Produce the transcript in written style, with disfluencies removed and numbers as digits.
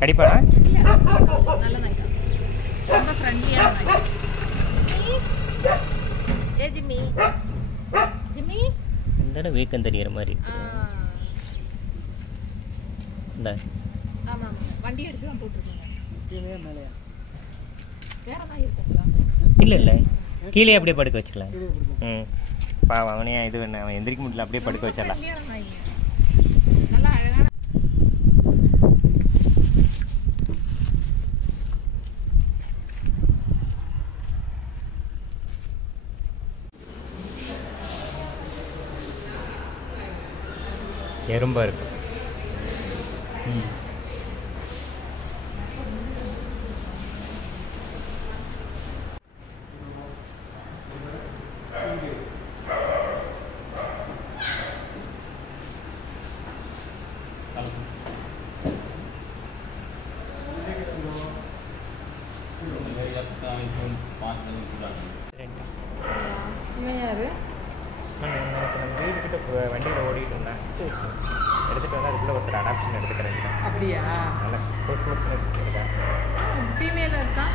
கடிப்பானா? நல்ல நாய் தான், ரொம்ப ஃப்ரெண்ட்லியான நாய். ஏ ஜிம்மி, ஜிம்மி இந்த வீக்கம் தெரியுற மாதிரி இந்த ஆமாம் வண்டி அடிச்சு தான் போட்டுருக்கோங்க. கீழே மேலேயா வேற நாய் இருக்குங்களா? இல்லை கீழே அப்படியே படுக்க வச்சுக்கலாம். ம் பாவம் அவனே இது வேணும், அவன் எந்திரிக்க முடியல, அப்படியே படுக்க வச்சிடலாம். நல்லா அழகான எறும்பா இருக்கு. நம்ம வீட்டுக்கிட்ட வண்டியில் ஓடிட்டு இருந்தேன். சரி எடுத்துகிட்டு வந்து அதுக்குள்ளே ஒருத்தர் அடாப்ஷன் எடுத்துக்கிறேன். அப்படியா? நல்லா எடுத்துக்கிறேன். ஃபீமேல் இருக்கா?